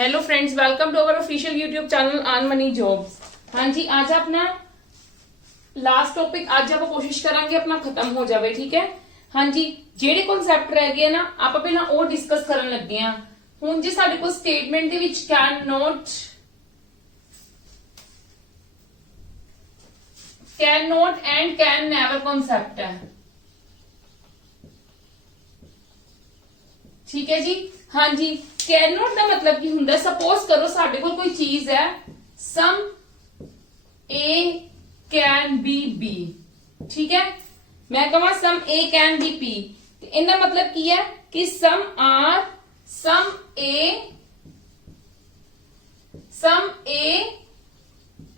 Hello friends, welcome to our official YouTube channel earn money jobs. हाँ जी, आज अपना लास्ट टॉपिक आज आप कोशिश करांगे अपना खत्म हो जाए। ठीक है। हाँ जी, जेडे कॉन्सेप्ट रह गए ना आप पहला वो डिस्कस करन लगे हैं। हुण जी साडे कोल स्टेटमेंट दे विच can not and can never concept है। ठीक है जी। हाँ जी, कैन नॉट का मतलब की हुंदा, सपोज करो साडे कोल कोई चीज है, some A can be B. ठीक है, मैं कहा some A can be P, इनका मतलब की है कि some A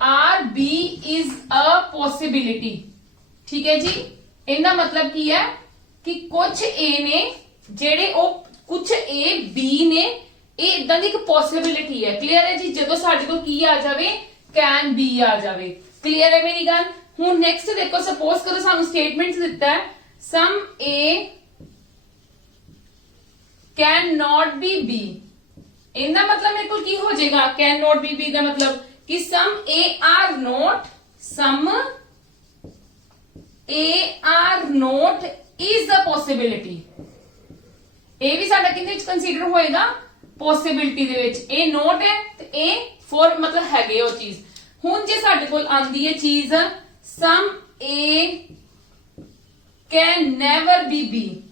are B is a possibility. ठीक है जी, इनका मतलब की है कि कुछ ए ने जेड़े ओ कुछ ए बी ने इदा की एक पॉसिबिलिटी है। क्लीयर है जी। जो साडे कोल की आ जाए कैन बी आ जाए। क्लीयर है मेरी गल। हुण नेक्स्ट देखो, सपोज करो सानू स्टेटमेंट दिता है some A can not B B. इनका मतलब मेरे को की हो जाएगा कैन नॉट बी बी का मतलब कि some A are not is the possibility. ए भी साडा किंदे विच कंसीडर होएगा पॉसिबिलिटी दे विच। ए नॉट है ते ए फॉर मतलब हैगे ओ चीज। हुण जे साडे कोल आंदी है चीज some A can never B B,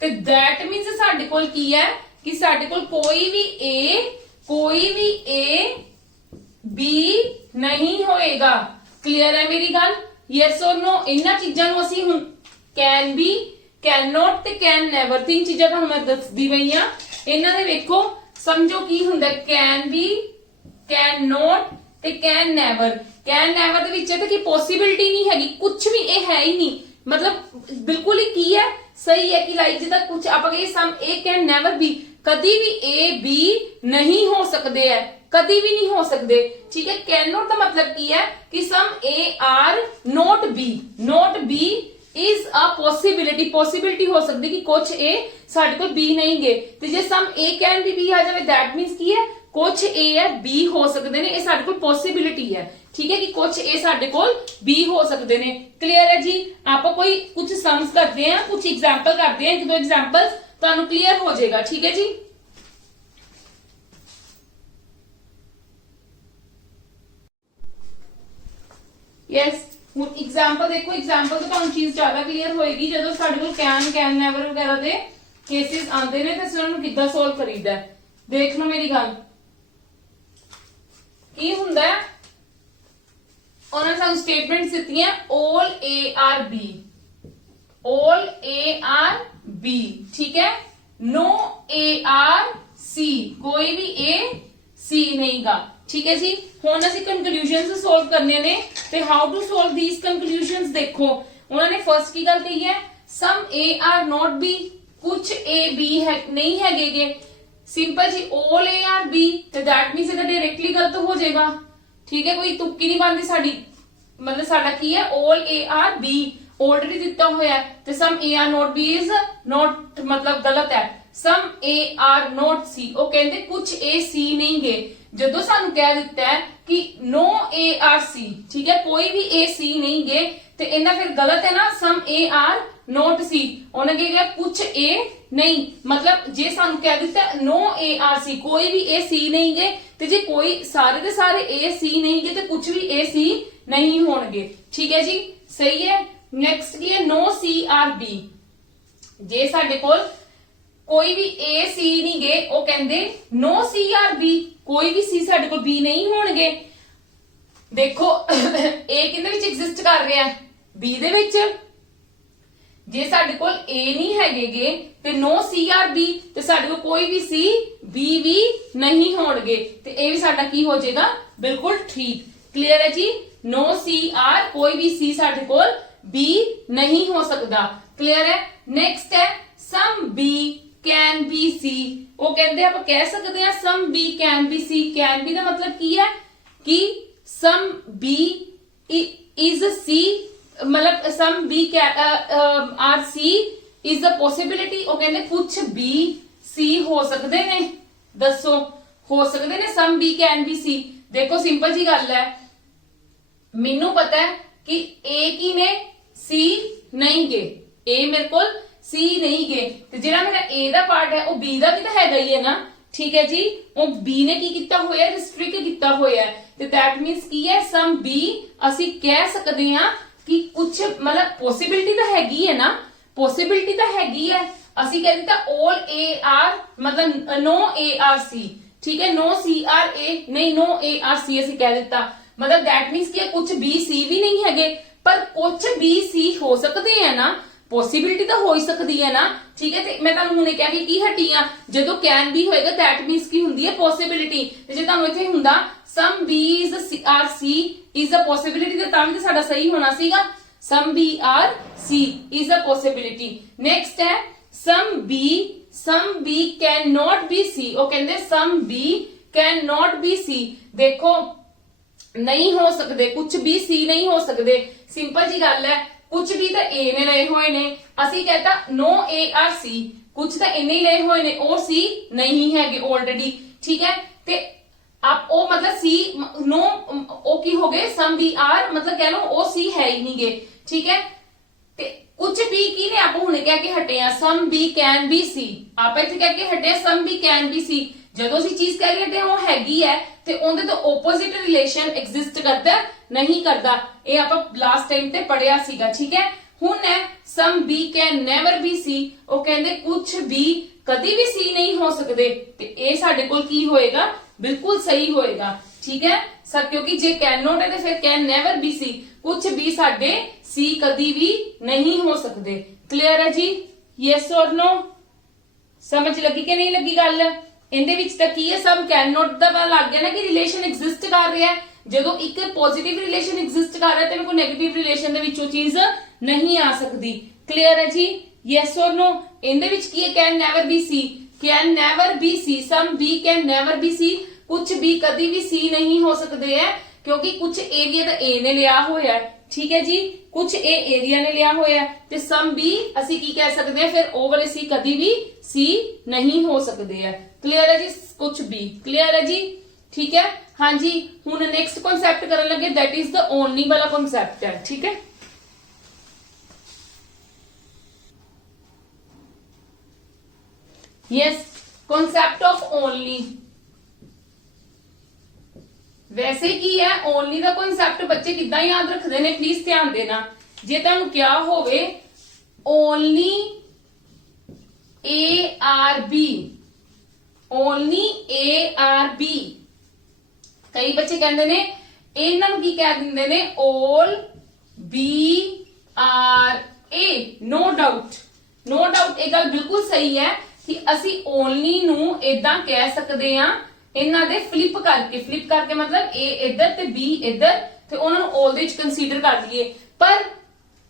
ते दैट मीन्स साडे कोल की है कि साडे कोल कोई भी ए बी नहीं होएगा। क्लियर है मेरी गल। यस और नो। इन्हां चीजां नूं असीं हुण कैन बी, कैन नॉट ते कैन नेवर, तीन चीजां तो मैं दसदी पई हां। इन्हां दे वेखो समझो की हुंदा कैन बी, कैन नॉट ते कैन नेवर। कैन नेवर दे विच ते की पॉसिबिलिटी नहीं हैगी, कुछ भी ए है ही नहीं। मतलब बिल्कुल ही की है सही है कि लाइक जिदा कुछ आप कहिए सम ए कैन नेवर बी, कदी भी ए बी नहीं हो सकते है, कदी भी नहीं हो सकते। ठीक है। कैन नॉट का मतलब की है कि some A are not B is a possibility. Possibility हो सकती कि कुछ ए साडे कोल बी नहीं गे, ते जे सम ए कैन बी बी आ जाए दैट मीन्स की है कुछ ए है बी हो सकते ने, ये साडे कोल पॉसिबिलिटी है। ठीक है कि कुछ ए साडे कोल बी हो सकते ने। क्लियर है जी। आप कोई कुछ सम्स करते हैं, कुछ एग्जाम्पल करते हैं, एक दो एग्जाम्पल तुहानू क्लियर हो जाएगा। ठीक है जी। यस, एग्जाम्पल देखो, एग्जाम्पल तो तुहानू चीज ज्यादा क्लियर होएगी जो साडे कोल कैन नेवर वगैरह दे केसेस आंदे ने ते उन्हां नू किद्दां सोल्व करीदा है। देख लो मेरी गल की हुंदा है, उन्होंने सानू स्टेटमेंट दित्ती है ऑल ए आर बी। ठीक है। नो ए आर सी, कोई भी ए सी नहीं गा। ठीक है जी। हुण असीं कंक्लूजन्स सोल्व करने ने ते how to solve these conclusions देखो। उन्होंने फर्स्ट की गल कही है some A are not B, कुछ ए बी है नहीं है। सिंपल जी, ऑल ए आर बी, तो दैट मीन्स इहदा डायरेक्टली गलत हो जाएगा। ठीक है, कोई तुक्की नहीं बनती साडी, मतलब साडा की है all A are B already दिता होया है, ते some A are not B is not मतलब गलत है। सम ए आर नॉट सी, वो कहते कुछ ए सी नहीं गे। जो सानू कह दिता है कि नो ए आर सी, ठीक है, कोई भी ए सी नहीं गे, ते इन्ना फिर गलत है ना। सम ए आर नॉट सी, उन्हें क्या कुछ ए नहीं, मतलब जे सानू कह दिता है नो ए आर सी, कोई भी ए सी नहीं गे, ते जे कोई सारे दे सारे ए सी नहीं गे ते कुछ भी ए सी नहीं होणगे। ठीक है जी, सही है। नेक्स्ट की है नो सी आर बी। जे साडे कोल कोई भी ए सी नहीं गे, वो कहंदे नो सी आर बी, कोई भी सी साडे कोल बी नहीं होणगे। देखो ए किंदे विच एग्जिस्ट कर रहा है, बी दे विच। जे साडे कोल ए नहीं हैगे ते नो सी आर बी, ते साडे कोल कोई भी सी बी भी नहीं होणगे, ते ए भी साडा की हो जाएगा बिल्कुल ठीक। क्लियर है जी। नो सी आर, कोई भी सी साडे कोल बी नहीं हो सकता। क्लियर है। नेक्स्ट है some B can be C. वो कहते आप कह सकते हैं some B can be C. Can be का मतलब की है कि सम बी इज सी, मतलब some B are C is the possibility. वो कहते कुछ बी सी हो सकते ने, दसो हो सकते ने some B can be C. देखो सिंपल जी गल है, मेनू पता है कि ए की ने सी नहीं गे, ए मेरे को सी नहीं गे, ते जेड़ा मेरा ए दा पार्ट है वो बी दा भी तो हैगा ही है ना। ठीक है जी, वो बी ने की किया होया, रिस्ट्रिक्ट किया होया है, ते दैट मींस की है सम बी असी कह सकते हैं कि कुछ मतलब पॉसिबिलिटी तो हैगी है ना, पॉसिबिलिटी तो हैगी है। असी कह दिता ऑल ए आर मतलब नो ए आर सी। ठीक है, नो सी आर ए नहीं, नो ए आर सी असी कह दिता, मतलब दैट मींस कि कुछ बी सी भी नहीं हैगे, पर कुछ बी सी हो सकते हैं ना, पॉसिबिलिटी तो हो ही सकती है ना। ठीक है, ते मैं तुहानू हुणे कह के की हटी आ, जदों कैन बी होएगा दैट मींस की हुंदी है पॉसिबिलिटी, ते जे तुहानू इत्थे हुंदा some B is are C is a possibility, ते तां भी साडा सही होना सीगा, some B are C is a possibility. Next है some B can not be C. वो कहंदे some B can not be C. देखो नहीं हो सकते, कुछ भी सी नहीं हो सकते, सिंपल जी गल है, कुछ भी तो ए ने लए हुए ने, असी कहता नो ए आर सी, कुछ तो इन्ने ही लए हुए ने, ओ सी नहीं है ऑलरेडी। ठीक है, ते आप ओ मतलब सी नो ओ की हो गए, सम बी आर मतलब कह लो ओ सी है ही नहीं गे। ठीक है, ते कुछ भी की ने आप हुणे कह के हटे आ some B can be C, आप इत्थे कह के हटे some B can be C. जदों असीं चीज कह के हटे वो हैगी है ते उहदे तो ओपोजिट रिलेशन एग्जिस्ट करदा नहीं करदा, ये आप लास्ट टाइम ते पढ़िया सीगा। ठीक है, हुण है some B can never be C. वो कहंदे कुछ भी कदी भी सी नहीं हो सकते, ते ये साडे कोल की होएगा, बिल्कुल सही होएगा। ठीक है सर, क्योंकि जे कैन नॉट है तो फिर कैन नेवर बी सी, कुछ भी साडे सी कदी भी नहीं हो सकते। क्लियर है जी, यस और नो, समझ लगी कि नहीं लगी गल? इहदे विच तां की है, सम कैन नॉट दा पता लग गया ना कि रिलेशन एग्जिस्ट कर रहा है। जदों एक पॉजिटिव रिलेशन एग्जिस्ट कर रहा है तो कोई नेगेटिव रिलेशन दे विचों चीज नहीं आ सकती। क्लियर है जी, यस और नो? इहदे विच की है, can never be C, can never be C, some B can never be C, कुछ भी कदी भी सी नहीं हो सकते हैं, क्योंकि कुछ एरिया तो ए ने लिया होया है। ठीक है जी, कुछ ए एरिया ने लिया होया है, ते सम बी असी की कह सकते हैं, फिर ओ वाले सी कदी भी सी नहीं हो सकते हैं। क्लियर है जी, कुछ भी क्लियर है जी? ठीक है, हाँ जी। हुण नेक्स्ट कॉन्सेप्ट करन लगे, दैट इज द ओनली वाला कॉन्सेप्ट है। ठीक है, यस, कॉन्सेप्ट ऑफ ओनली। वैसे की है ओनली का कॉन्सेप्ट बच्चे किद्दां याद रखते हैं, प्लीज ध्यान देना। जे तुहानू क्या होवे only A are B, only A are B, कई बच्चे कहते ने इन्हां नू की कह दिंदे ने all B are A. No doubt, no doubt ये गल बिल्कुल सही है कि असी ओनली नू इदां कह सकते हैं, इन्हां दे फ्लिप करके मतलब ए इधर ते बी इधर, ते उन्हां नू ऑल दे विच कंसीडर कर लईए, पर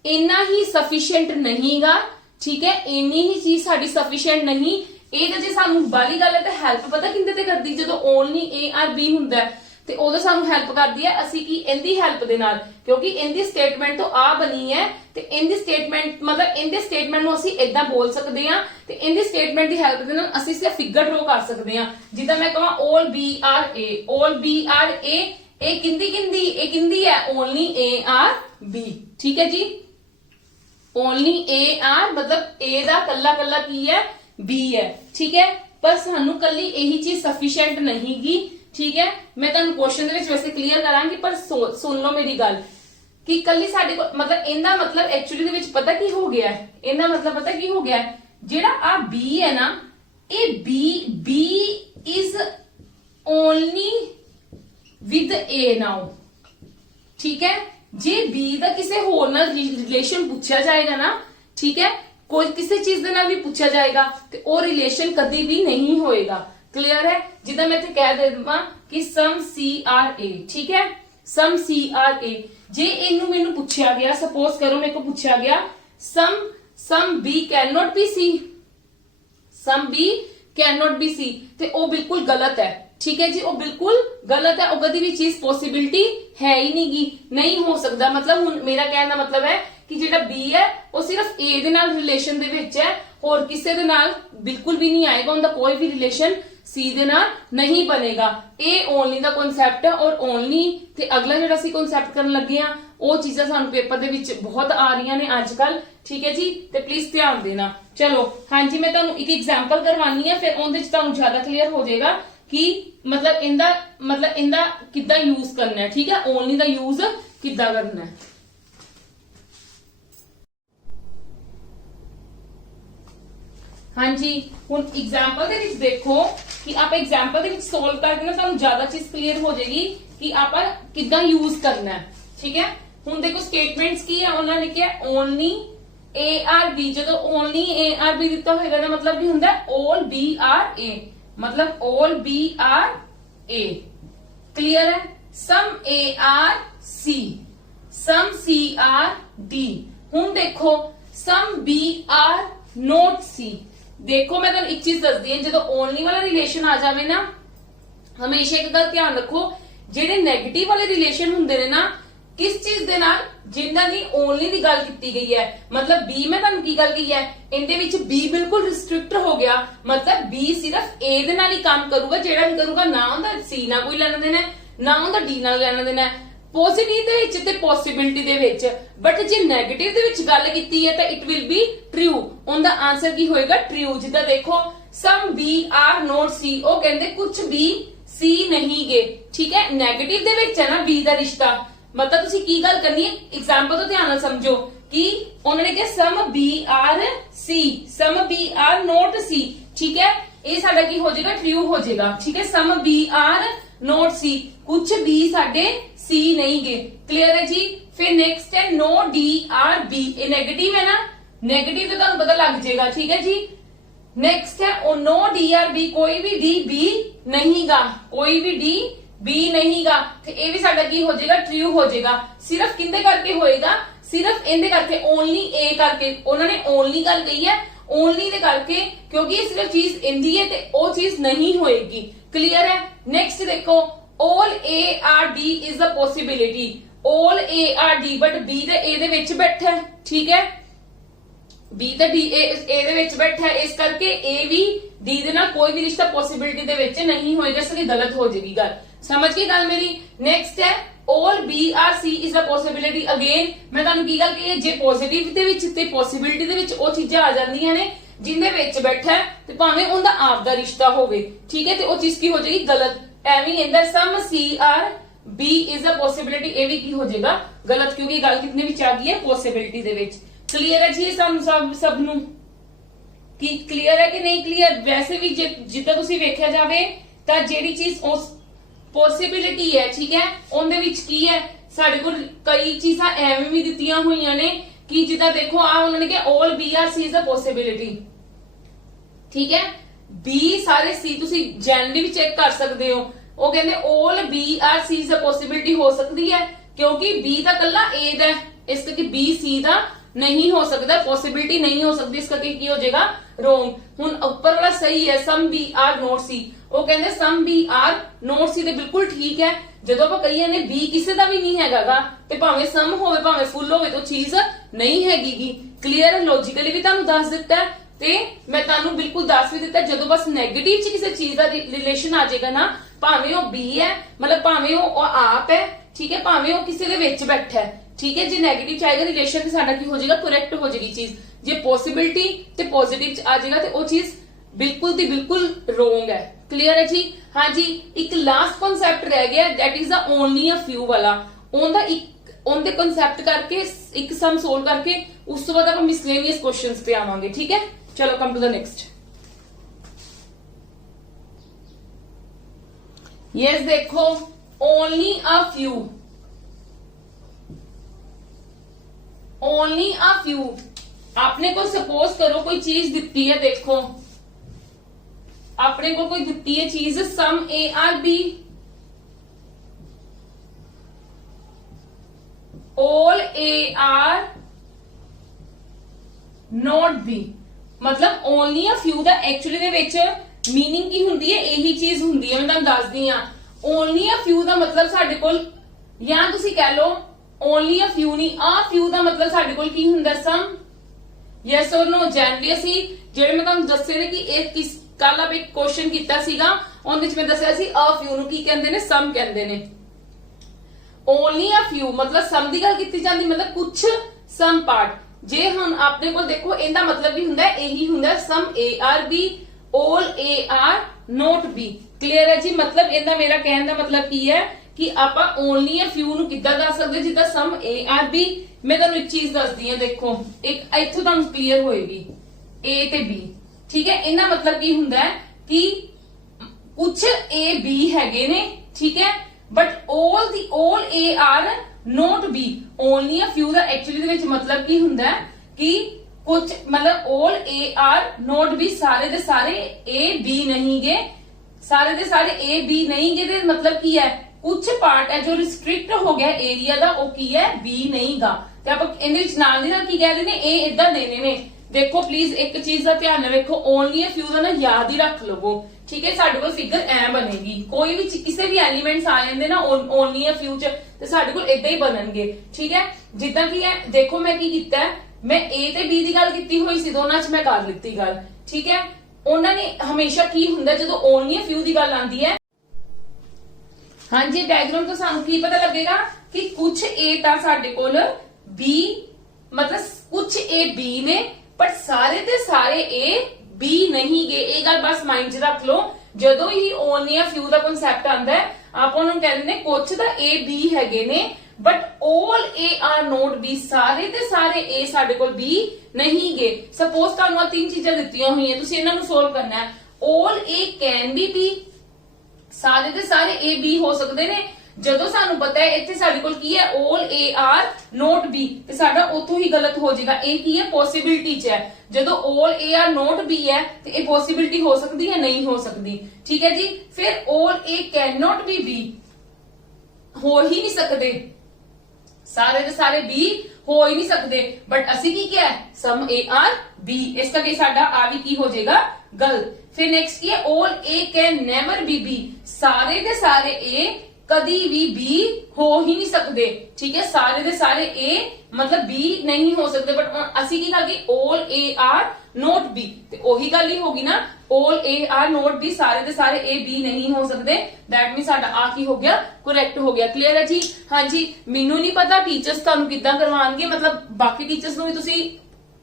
इन्ना ही सफिशिएंट नहींगा। ठीक है, इन्नी ही चीज साडी सफिशिएंट नहीं। ਇਹ ਤਾਂ ਜੇ ਸਾਨੂੰ ਬਾਲੀ ਗੱਲ ਹੈ ਤਾਂ ਹੈਲਪ ਪਤਾ ਕਿੰਦੇ ਤੇ ਕਰਦੀ, ਜਦੋਂ ਓਨਲੀ ਏ ਆਰ ਬੀ ਹੁੰਦਾ ਤੇ ਉਦੋਂ ਸਾਨੂੰ ਹੈਲਪ ਕਰਦੀ ਹੈ ਅਸੀਂ ਕੀ ਇਹਦੀ ਹੈਲਪ ਦੇ ਨਾਲ, ਕਿਉਂਕਿ ਇਹਦੀ ਸਟੇਟਮੈਂਟ ਤੋਂ ਆ ਬਣੀ ਹੈ ਤੇ ਇਹਦੀ ਸਟੇਟਮੈਂਟ ਮਤਲਬ ਇਹਦੇ ਸਟੇਟਮੈਂਟ ਨੂੰ ਅਸੀਂ ਇਦਾਂ ਬੋਲ ਸਕਦੇ ਹਾਂ ਤੇ ਇਹਦੀ ਸਟੇਟਮੈਂਟ ਦੀ ਹੈਲਪ ਦੇ ਨਾਲ ਅਸੀਂ ਸਿਰਫ ਫਿਗਰ ਡਰਾ ਕਰ ਸਕਦੇ ਹਾਂ। ਜਿੱਦਾਂ ਮੈਂ ਕਹਾਂ 올 B are A, 올 B are A, ਇਹ ਕਿੰਦੀ ਹੈ ਓਨਲੀ ਏ ਆਰ ਬੀ। ਠੀਕ ਹੈ ਜੀ, ਓਨਲੀ ਏ ਆਰ मतलब ए ਦਾ ਕੱਲਾ ਕੱਲਾ ਕੀ ਹੈ बी है। ठीक है, पर सानू कली यही चीज सफिशिएंट नहीं गी। ठीक है, मैं तुहानू क्वेश्चन दे विच वैसे क्लियर करांगी, पर सुन लो मेरी गल कि कली साडे को मतलब इहदा मतलब एक्चुअली दे विच पता की हो गया है, इहदा मतलब पता की हो गया है, जेड़ा आ बी है ना, ये B is only with A now. ठीक है, जे बी दा किसी होर नाल रिलेशन पूछा जाएगा ना, ठीक है, कोई किसी चीज दे नाल भी पूछा जाएगा तो वो रिलेशन कभी भी नहीं होएगा। क्लियर है, जिदा मैं कह देवां कि सम सी आर ए। ठीक है, सम सी आर ए, जे इनू मैनू पूछा गया, सपोज करो मेरे को पूछा गया some B can not be C, some B can not be C, ते वो बिल्कुल गलत है। ठीक है जी, वो बिल्कुल गलत है, वो कभी भी चीज पॉसिबिलिटी है ही नहीं गी, नहीं हो सकता। मतलब मेरा कहने का मतलब है कि जेड़ा बी है वो सिर्फ ए दे नाल रिलेशन दे विच है, और किसी दे नाल बिल्कुल भी नहीं आएगा, उनका कोई भी रिलेशन सी दे नाल नहीं बनेगा। ये ओनली दा कॉन्सैप्ट है और ओनली ते अगला जिहड़ा सी कॉन्सैप्ट करन लगे आ ਉਹ ਚੀਜ਼ਾਂ ਸਾਨੂੰ पेपर ਦੇ ਵਿੱਚ बहुत आ रही ने आजकल, ठीक है जी, ते प्लीज ध्यान देना। चलो हाँ जी, मैं तुहानू एक एग्जाम्पल करवानी है, फिर उहदे च तुहानू ज्यादा क्लीयर हो जाएगा कि मतलब इंदा किद्दां यूज करना है, ठीक है, ओनली दा यूज किद्दां करना है। हाँ जी, हुण एग्जाम्पल दे विच देखो कि आप एग्जाम्पल दे विच सोल्व करके ना तुहानू ज्यादा चीज क्लीयर हो जाएगी कि आप किद्दां यूज करना है, ठीक है। हुण देखो स्टेटमेंट्स की है, उन्होंने क्या ओनली ए आर बी, जो ओनली ए आर बी दिता होगा ना मतलब की हुंदा ऑल बी आर ए, मतलब all B are A, clear है। Some A are C, some C are D. हुण देखो some B are not C. देखो मैं तुहानू एक चीज दस दी, जो ओनली वाला रिलेशन आ जाए ना, हमेशा एक गल ध्यान रखो, जेडे नेगेटिव वाले रिलेशन हुंदे ने ना किस चीज दे नाल, जिन्हां दी ओनली दी गल कीती गई है, मतलब बी मैं तुहानू की गल की है, इनदे विच बी बिल्कुल रिस्ट्रिक्ट हो गया, मतलब बी सिर्फ ए दे नाल ही काम करूगा, जेड़ा भी करूगा ना उनदा सी ना कोई लेना देना, ना उनदा डी नाल लेना देना, पॉजिटिव दे विच ते पॉसिबिलिटी दे विच। बट जे नेगेटिव दे विच गल कीती है तो इट विल बी ट्रू, उनदा आंसर की होएगा ट्रू। जिद्दां देखो some B are not C, ओ कहंदे कुछ बी सी नहीं गे, ठीक है, नेगेटिव दे विच है ना बी दा रिश्ता, मतलब तुसी की गल करनी है, एग्जाम्पल तो ध्यान नाल समझो कि उन्होंने कहा some B are C, some B are not C, ठीक है, ये साडा की हो जाएगा ट्रू हो जाएगा, ठीक है। सम बी आर नॉट सी, कुछ बी साडे सी नहीं गे, क्लियर है जी। फिर नेक्स्ट है नो डी आर बी, ये नेगेटिव है ना, नेगेटिव तो तुहानू पता लग जाएगा, ठीक है जी। नेक्स्ट है नो डी आर बी, कोई भी डी बी नहीं गा, कोई भी डी बी नहीं गा, तो ये भी साडा की हो जाएगा ट्रू हो जाएगा। सिर्फ किंदे करके होएगा, सिर्फ इनदे करके, ओनली ए करके, उन्होंने ओनली गल कही है, ओनली दे करके, क्योंकि ये सिर्फ चीज इंदी है ते ओ चीज नहीं होएगी, क्लियर है। नेक्स्ट देखो all A are D is the possibility, all A are D, but B दे ए दे विच बैठा है, ठीक है, बी ते डी ए दे विच बैठा है, इस करके ए भी डी दे नाल कोई भी रिश्ता पॉसिबिलिटी दे विच नहीं होएगा, इसलिए गलत हो जाएगी गल, समझ गई गल मेरी। नेक्स्ट है all B are C is a possibility, again मैं तुहानू की गल कही है, जे पॉजिटिव दे विच ते पॉसिबिलिटी दे विच ओ चीजां आ जांदियां ने जिंदे विच बैठा है ते भावें उनदा आप दा रिश्ता होवे, ठीक है, ते ओ चीज की हो जाएगी गलत। एवं इंदा some C are B is a possibility, ए भी की हो जाएगा गलत, क्योंकि गल कितने विच आ गई है पॉसिबिलिटी दे विच। क्लियर है जी सब नू की क्लियर है कि नहीं क्लियर। वैसे भी जिद्दां तुसीं वेख्या जावे तां जेहड़ी चीज उस पॉसिबिलिटी है, ठीक है, उनदे विच की है साडे कोल कई चीजां एवं भी दित्तियां होईयां ने कि जिद्दां देखो आ उन्होंने कहा all B are C is a possibility, ठीक है, बी सारे सी तुसीं जनरली भी चेक कर सकते हो, वो कहंदे all B are C is a possibility हो सकती है, क्योंकि बी दा कल्ला ए दा, इस करके बी सी दा नहीं हो सकता, पॉसिबिलिटी नहीं हो सकती, इस करके की हो जाएगा रोंग। हुण ऊपर वाला सही है, सम बी आर नॉट सी, वो कहंदे सम बी आर नॉट सी ते बिल्कुल ठीक है, जदों आपां कहिए ने बी किसी दा भी नहीं हैगा ते भावें सम होवे भावें फुल होवे तो चीज नहीं हैगी, क्लियर। लॉजिकली भी तुहानू दस दित्ता है ते मैं तुहानू बिल्कुल दस भी दित्ता, जदों बस नेगेटिव च किसी चीज दा रिलेशन आ जाएगा ना, भावें वो बी है, मतलब भावें वो आप है, ठीक है, भावें वो किसी दे विच बैठा है, ठीक है, जे नेगेटिव चाहेगा रिलेशन तो साडा की हो जाएगा करेक्ट हो जाएगी चीज, जे पॉसिबिलिटी ते पॉजिटिव आ जाएगा तो वो चीज बिल्कुल दी बिल्कुल रोंग है, क्लियर है जी। हाँ जी, एक लास्ट कॉन्सेप्ट रह गया, that is the only a few वाला, ओनदा एक ओनदे कॉन्सेप्ट करके एक सम सोल्व करके उस तो बाद आप मिसलेनियस क्वेश्चंस पे आवांगे, ठीक है। चलो come to the next. Yes देखो only a few, only a few, आपने को सपोज करो कोई चीज दिती है, देखो अपने को कोई दिती है चीज some A are B, all A are not B, मतलब ओनली अ फ्यू दा एक्चुअली दे विच मीनिंग की हुंदी है, यही चीज हुंदी है, मैं तुहानू दसदी हां। ओनली अ फ्यू दा मतलब साडे कोल, या तुसीं कह लो ओनली अ फ्यू नहीं, आ फ्यू दा मतलब साडे कोल की हुंदा सम, यस और नो। जनरली असीं जिहड़े मैं तुहानू दस्से ने कि ਕੱਲ ਆਪ ਇੱਕ ਕੁਐਸਚਨ ਕੀਤਾ ਸੀਗਾ, ਉਹਦੇ ਵਿੱਚ ਮੈਂ ਦੱਸਿਆ ਸੀ ਅ ਫਿਊ ਨੂੰ ਕੀ ਕਹਿੰਦੇ ਨੇ, ਸਮ ਕਹਿੰਦੇ ਨੇ। ਓਨਲੀ ਅ ਫਿਊ ਮਤਲਬ ਸਮ ਦੀ ਗੱਲ ਕੀਤੀ ਜਾਂਦੀ, ਮਤਲਬ ਕੁਛ ਸਮ ਪਾਰਟ। ਜੇ ਹੁਣ ਆਪਣੇ ਕੋਲ ਦੇਖੋ ਇਹਦਾ ਮਤਲਬ ਵੀ ਹੁੰਦਾ ਇਹੀ ਹੁੰਦਾ some A are B 올 A are not B. Clear ਹੈ ਜੀ। ਮਤਲਬ ਇਹਦਾ ਮੇਰਾ ਕਹਿਣ ਦਾ ਮਤਲਬ ਕੀ ਹੈ ਕਿ ਆਪਾਂ ਓਨਲੀ ਅ ਫਿਊ ਨੂੰ ਕਿੱਦਾਂ ਦੱਸ ਸਕਦੇ, ਜਿੱਦਾਂ ਸਮ ਏ ਆਰ ਬੀ। ਮੈਂ ਤੁਹਾਨੂੰ ਇੱਕ ਚੀਜ਼ ਦੱਸਦੀ ਹਾਂ, ਦੇਖੋ ਇੱਕ ਇੱਥੋਂ ਤੁਹਾਨੂੰ ਕਲੀਅਰ ਹੋਏਗੀ A ਤੇ B, ਠੀਕ ਹੈ। ਇਹਨਾਂ ਮਤਲਬ ਕੀ ਹੁੰਦਾ ਹੈ ਕਿ ਕੁਛ A B ਹੈਗੇ ਨੇ, ਠੀਕ ਹੈ, but all A are not B। only a few the actually ਦੇ ਵਿੱਚ ਮਤਲਬ ਕੀ ਹੁੰਦਾ ਹੈ ਕਿ ਕੁਛ ਮਤਲਬ all A are not B, ਸਾਰੇ ਦੇ ਸਾਰੇ A B ਨਹੀਂ ਗੇ, ਸਾਰੇ ਦੇ ਸਾਰੇ A B ਨਹੀਂ ਗੇ। ਤੇ ਮਤਲਬ ਕੀ ਹੈ ਕੁਛ ਪਾਰਟ ਹੈ ਜੋ ਰਿਸਟ੍ਰਿਕਟ ਹੋ ਗਿਆ ਏਰੀਆ ਦਾ, ਉਹ ਕੀ ਹੈ B ਨਹੀਂ ਗਾ। ਤੇ ਆਪਾਂ ਇਹਦੇ ਵਿੱਚ ਨਾਲ ਦੀ ਨਾਲ ਕੀ ਕਹਿ ਦਿੰਦੇ ਨੇ, ਇਹ ਇਦਾਂ ਦੇਣੇ ਨੇ। ਦੇਖੋ ਪਲੀਜ਼ ਇੱਕ ਚੀਜ਼ ਦਾ ਧਿਆਨ ਰੱਖੋ, ਓਨਲੀ ਅ ਫਿਊ ਦਾ ਨਾ ਯਾਦ ਹੀ ਰੱਖ ਲਵੋ, ਠੀਕ ਹੈ। ਸਾਡੇ ਕੋਲ ਫਿਗਰ ਐ ਬਣੇਗੀ, ਕੋਈ ਵੀ ਕਿਸੇ ਵੀ ਐਲੀਮੈਂਟਸ ਆ ਜਾਂਦੇ ਨਾ ਓਨਲੀ ਅ ਫਿਊ ਚ, ਤੇ ਸਾਡੇ ਕੋਲ ਇਦਾਂ ਹੀ ਬਣਨਗੇ, ਠੀਕ ਹੈ। ਜਿੱਦਾਂ ਕੀ ਹੈ ਦੇਖੋ ਮੈਂ ਕੀ ਕੀਤਾ ਹੈ, ਮੈਂ A ਤੇ B ਦੀ ਗੱਲ ਕੀਤੀ ਹੋਈ ਸੀ, ਦੋਨਾਂ ਚ ਮੈਂ ਕਰ ਲਿੱਤੀ ਗੱਲ, ਠੀਕ ਹੈ। ਉਹਨਾਂ ਨੇ ਹਮੇਸ਼ਾ ਕੀ ਹੁੰਦਾ ਜਦੋਂ ਓਨਲੀ ਅ ਫਿਊ ਦੀ ਗੱਲ ਆਉਂਦੀ ਹੈ, ਹਾਂਜੀ ਡਾਇਗਰਾਮ ਤੋਂ ਸਾਨੂੰ ਕੀ ਪਤਾ ਲੱਗੇਗਾ ਕਿ ਕੁਛ A ਤਾਂ ਸਾਡੇ ਕੋਲ B ਮਤਲਬ ਕੁਛ A B ਨੇ, ਪਰ ਸਾਰੇ ਦੇ ਸਾਰੇ A B ਨਹੀਂ ਗੇ। ਇਹ ਗੱਲ ਬਸ ਮਾਈਂਡ 'ਚ ਰੱਖ ਲਓ। ਜਦੋਂ ਹੀ ਓਨਲੀ ਅ ਫਿਊ ਦਾ ਕਨਸੈਪਟ ਆਂਦਾ ਹੈ, ਆਪਾਂ ਉਹਨੂੰ ਕਹਿੰਦੇ ਨੇ ਕੁਛ ਤਾਂ A B ਹੈਗੇ ਨੇ, but all A are not B, ਸਾਰੇ ਦੇ ਸਾਰੇ A ਸਾਡੇ ਕੋਲ B ਨਹੀਂ ਗੇ। ਸਪੋਜ਼ ਤੁਹਾਨੂੰ ਆ ਤਿੰਨ ਚੀਜ਼ਾਂ ਦਿੱਤੀਆਂ ਹੋਈਆਂ, ਤੁਸੀਂ ਇਹਨਾਂ ਨੂੰ ਸੋਲਵ ਕਰਨਾ ਹੈ। all A can be B, ਸਾਰੇ ਦੇ ਸਾਰੇ A B ਹੋ ਸਕਦੇ ਨੇ। ਜਦੋਂ ਸਾਨੂੰ ਪਤਾ ਹੈ ਇੱਥੇ ਸਾਡੇ ਕੋਲ ਕੀ ਹੈ all A are not B, ਤੇ ਸਾਡਾ ਉੱਥੋਂ ਹੀ ਗਲਤ ਹੋ ਜਾਏਗਾ। ਇਹ ਕੀ ਹੈ ਪੋਸਿਬਿਲਿਟੀ ਚ ਹੈ। ਜਦੋਂ all A are not B ਹੈ ਤੇ ਇਹ ਪੋਸਿਬਿਲਿਟੀ ਹੋ ਸਕਦੀ ਹੈ, ਨਹੀਂ ਹੋ ਸਕਦੀ, ਠੀਕ ਹੈ ਜੀ। ਫਿਰ all A cannot be B, ਹੋ ਹੀ ਨਹੀਂ ਸਕਦੇ, ਸਾਰੇ ਦੇ ਸਾਰੇ B ਹੋ ਹੀ ਨਹੀਂ ਸਕਦੇ, ਬਟ ਅਸੀਂ ਕੀ ਕਿਹਾ ਸਮ A are B, ਇਸ ਕਰਕੇ ਸਾਡਾ ਆ ਵੀ ਕੀ ਹੋ ਜਾਏਗਾ ਗਲਤ। ਫਿਰ ਨੈਕਸਟ ਕੀ ਹੈ all A can never be B, ਸਾਰੇ ਦੇ ਸਾਰੇ A ਕਦੀ ਵੀ B ਹੋ ਹੀ ਨਹੀਂ ਸਕਦੇ, ਠੀਕ ਹੈ। ਸਾਰੇ ਦੇ ਸਾਰੇ A ਮਤਲਬ B ਨਹੀਂ ਹੋ ਸਕਦੇ, ਬਟ ਅਸੀਂ ਕੀ ਕਰਾਂਗੇ all A are not B, ਤੇ ਉਹੀ ਗੱਲ ਹੀ ਹੋਗੀ ਨਾ all A are not B, ਸਾਰੇ ਦੇ ਸਾਰੇ A B ਨਹੀਂ ਹੋ ਸਕਦੇ। ਦੈਟ ਮੀਨ ਸਾਡਾ ਆ ਕੀ ਹੋ ਗਿਆ ਕਰੈਕਟ ਹੋ ਗਿਆ। ਕਲੀਅਰ ਹੈ ਜੀ। ਹਾਂਜੀ ਮੈਨੂੰ ਨਹੀਂ ਪਤਾ ਟੀਚਰਸ ਤੁਹਾਨੂੰ ਕਿੱਦਾਂ ਕਰਵਾਉਣਗੇ, ਮਤਲਬ ਬਾਕੀ ਟੀਚਰਸ ਨੂੰ ਵੀ ਤੁਸੀਂ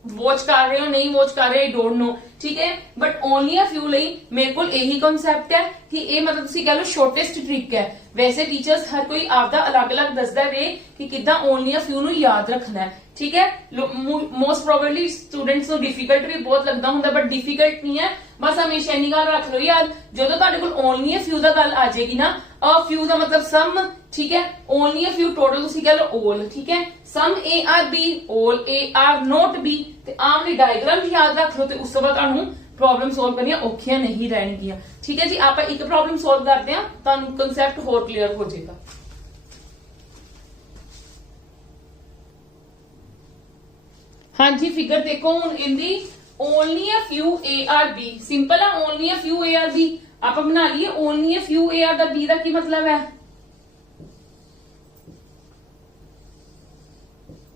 ਵਾਚ ਕਰ ਰਹੇ ਹੋ ਨਹੀਂ ਵਾਚ ਕਰ ਰਹੇ, ਆਈ ਡੋਂਟ ਨੋ, ਠੀਕ ਹੈ। ਬਟ ਓਨਲੀ ਅ ਫਿਊ ਲਈ ਮੇਰੇ ਕੋਲ ਇਹੀ ਕਨਸੈਪਟ ਹੈ ਕਿ ਇਹ ਮਤਲਬ ਤੁਸੀਂ ਕਹ ਲਓ ਸ਼ੋਰਟੈਸਟ ਟ੍ਰਿਕ ਹੈ। ਵੈਸੇ ਟੀਚਰਸ ਹਰ ਕੋਈ ਆਪਦਾ ਅਲੱਗ-ਅਲੱਗ ਦੱਸਦਾ ਵੇ ਕਿ ਕਿੱਦਾਂ ਓਨਲੀ ਅ ਫਿਊ ਨੂੰ ਯਾਦ ਰੱਖਣਾ ਹੈ, ਠੀਕ ਹੈ। ਮੋਸਟ ਪ੍ਰੋਬੇਬਲੀ ਸਟੂਡੈਂਟਸ ਨੂੰ ਡਿਫਿਕਲਟ ਵੀ ਬਹੁਤ ਲੱਗਦਾ ਹੁੰਦਾ, ਬਟ ਡਿਫਿਕਲਟ ਨਹੀਂ ਹੈ। ਬਸ ਹਮੇਸ਼ਾ ਇੰਨੀ ਗੱਲ ਰੱਖ ਲਓ ਯਾਦ, ਜਦੋਂ ਤੁਹਾਡੇ ਕੋਲ ਓਨਲੀ ਅ ਫਿਊ ਦਾ ਗੱਲ ਆ ਜਾਏਗੀ ਨਾ, ਅ ਫਿਊ ਦਾ ਮਤਲਬ ਸਮ, ਠੀਕ ਹੈ। ਓਨਲੀ ਅ ਫਿਊ ਟੋਟਲ ਤੁਸੀਂ ਕਹ ਲਓ all, ਠੀਕ ਹੈ। ਸਮ A are B, all A are not B, ਤੇ ਆਮ ਦੀ ਡਾਇਗਰਾਮ ਯਾਦ ਰੱਖ ਲਓ, ਤੇ ਉਸ ਤੋਂ ਬਾਅਦ ਤੁਹਾਨੂੰ ਪ੍ਰੋਬਲਮ ਸੋਲਵ ਕਰਨੀਆਂ ਔਖੀਆਂ ਨਹੀਂ ਰਹਿਣਗੀਆਂ, ਠੀਕ ਹੈ ਜੀ। ਆਪਾਂ ਇੱਕ ਪ੍ਰੋਬਲਮ ਸੋਲਵ ਕਰਦੇ ਹਾਂ, ਤੁਹਾਨੂੰ ਕਨਸੈਪਟ ਹੋਰ ਕਲੀਅਰ ਹੋ ਜਾਏਗਾ। ਹਾਂਜੀ ਫਿਗਰ ਦੇਖੋ ਹੁਣ ਇਹਦੀ only a few A are B, simple ਹੈ only a few A are B। ਆਪਾਂ ਬਣਾ ਲਈਏ only a few A are the B ਦਾ ਕੀ ਮਤਲਬ ਹੈ,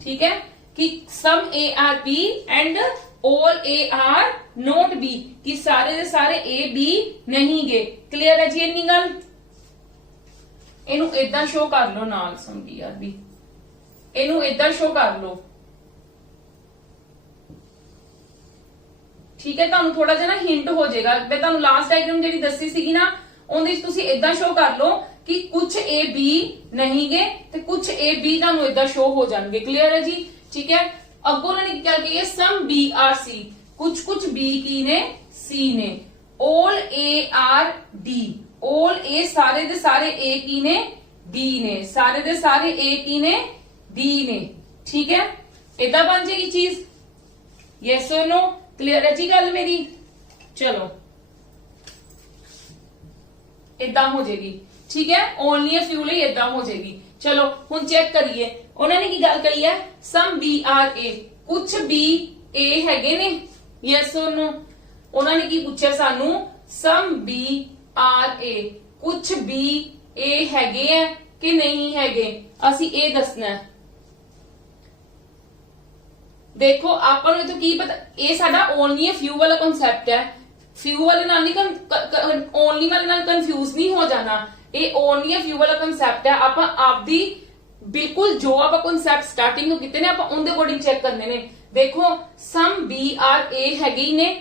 ਠੀਕ ਹੈ, ਕਿ some A are B and all A are not B, ਕਿ ਸਾਰੇ ਦੇ ਸਾਰੇ A B ਨਹੀਂ ਗੇ। ਕਲੀਅਰ ਹੈ ਜੀ ਇੰਨੀ ਗੱਲ। ਇਹਨੂੰ ਇਦਾਂ ਸ਼ੋ ਕਰ ਲਓ ਨਾਲ some B are B, ਇਹਨੂੰ ਇਦਾਂ ਸ਼ੋ ਕਰ ਲਓ, ਠੀਕ ਹੈ। ਤੁਹਾਨੂੰ ਥੋੜਾ ਜਿਹਾ ਨਾ ਹਿੰਟ ਹੋ ਜਾਏਗਾ। ਮੈਂ ਤੁਹਾਨੂੰ ਲਾਸਟ ਡਾਇਗਰਾਮ ਜਿਹੜੀ ਦੱਸੀ ਸੀਗੀ ਨਾ, ਉਹਦੇ ਵਿੱਚ ਤੁਸੀਂ ਇਦਾਂ ਸ਼ੋ ਕਰ ਲਓ ਕਿ ਕੁਝ A B ਨਹੀਂ ਗੇ ਤੇ ਕੁਝ A B ਤੁਹਾਨੂੰ ਇਦਾਂ ਸ਼ੋ ਹੋ ਜਾਣਗੇ। ਕਲੀਅਰ ਹੈ ਜੀ, ਠੀਕ ਹੈ। ਅੱਗੋਂ ਉਹਨਾਂ ਨੇ ਕੀ ਕਿਹਾ some B are C, ਕੁਝ B ਕੀ ਨੇ C ਨੇ। all A are D, all A ਸਾਰੇ ਦੇ ਸਾਰੇ A ਕੀ ਨੇ D ਨੇ, ਸਾਰੇ ਦੇ ਸਾਰੇ A ਕੀ ਨੇ D ਨੇ, ਠੀਕ ਹੈ। ਇਦਾਂ ਬਣ ਜਾਏਗੀ ਚੀਜ਼, ਯੈਸ অর ਨੋ। ਕਲੀਅਰ ਹੈ ਜੀ ਗੱਲ ਮੇਰੀ। ਚਲੋ ਇਦਾਂ ਹੋ ਜਾਏਗੀ, ਠੀਕ ਹੈ। ਓਨਲੀ ਅ ਫਿਊ ਲਈ ਇਦਾਂ ਹੋ ਜਾਏਗੀ। ਚਲੋ ਹੁਣ ਚੈੱਕ ਕਰੀਏ ਉਹਨਾਂ ਨੇ ਕੀ ਗੱਲ ਕਹੀ ਹੈ, some B are A, ਕੁਝ B A ਹੈਗੇ ਨੇ, ਯੈਸ অর ਨੋ। ਉਹਨਾਂ ਨੇ ਕੀ ਪੁੱਛਿਆ ਸਾਨੂੰ, some B are A, ਕੁਝ B A ਹੈਗੇ ਆ ਕਿ ਨਹੀਂ ਹੈਗੇ, ਅਸੀਂ ਇਹ ਦੱਸਣਾ ਹੈ। ਦੇਖੋ ਆਪਾਂ ਨੂੰ ਇਥੋਂ ਕੀ ਪਤਾ, ਇਹ ਸਾਡਾ ਓਨਲੀ ਅ ਫਿਊ ਵਾਲਾ ਕਨਸੈਪਟ ਹੈ। ਫਿਊ ਵਾਲੇ ਨਾਲ ਨਹੀਂ ਓਨਲੀ ਵਾਲੇ ਨਾਲ ਕਨਫਿਊਜ਼ ਨਹੀਂ ਹੋ ਜਾਣਾ। ਇਹ ਓਨਲੀ ਆ ਫਿਊ ਵਾਲਾ ਕਨਸੈਪਟ ਹੈ। ਆਪਾਂ ਆਪਦੀ ਬਿਲਕੁਲ ਜੋ ਆਪਾਂ ਕਨਸੈਪਟ ਸਟਾਰਟਿੰਗ ਨੂੰ ਕੀਤੇ ਨੇ ਆਪਾਂ ਉਹਦੇ ਅਕੋਰਡਿੰਗ ਚੈੱਕ ਕਰਨੇ ਨੇ। ਦੇਖੋ ਸਮ ਬੀ ਆਰ ਏ ਹੈਗੇ ਹੀ ਨੇ,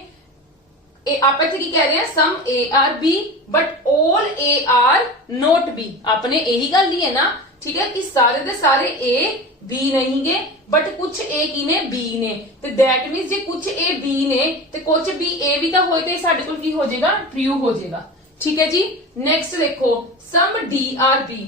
ਇਹ ਆਪਾਂ ਇੱਥੇ ਕੀ ਕਹਿ ਰਹੇ ਹਾਂ, some A are B but 올 A are not B. ਆਪਣੇ ਇਹੀ ਗੱਲ ਹੀ ਹੈ ਨਾ, ਠੀਕ ਹੈ, ਕਿ ਸਾਰੇ ਦੇ ਸਾਰੇ ਏ ਬੀ ਨਹੀਂਗੇ ਬਟ ਕੁਝ ਏ ਕੀ ਨੇ, ਬੀ ਨੇ। ਤੇ ਦੈਟ ਮੀਨਸ ਜੇ ਕੁਝ ਏ ਬੀ ਨੇ ਤੇ ਕੁਝ ਬੀ ਏ ਵੀ ਤਾਂ ਹੋਏ ਤੇ ਸਾਡੇ ਕੋਲ ਕੀ ਹੋ ਜਾਏਗਾ, ਟਰੂ ਹੋ ਜਾਏਗਾ। ਠੀਕ ਹੈ ਜੀ। ਨੈਕਸਟ ਦੇਖੋ ਸਮ ਡੀ ਆਰ ਬੀ,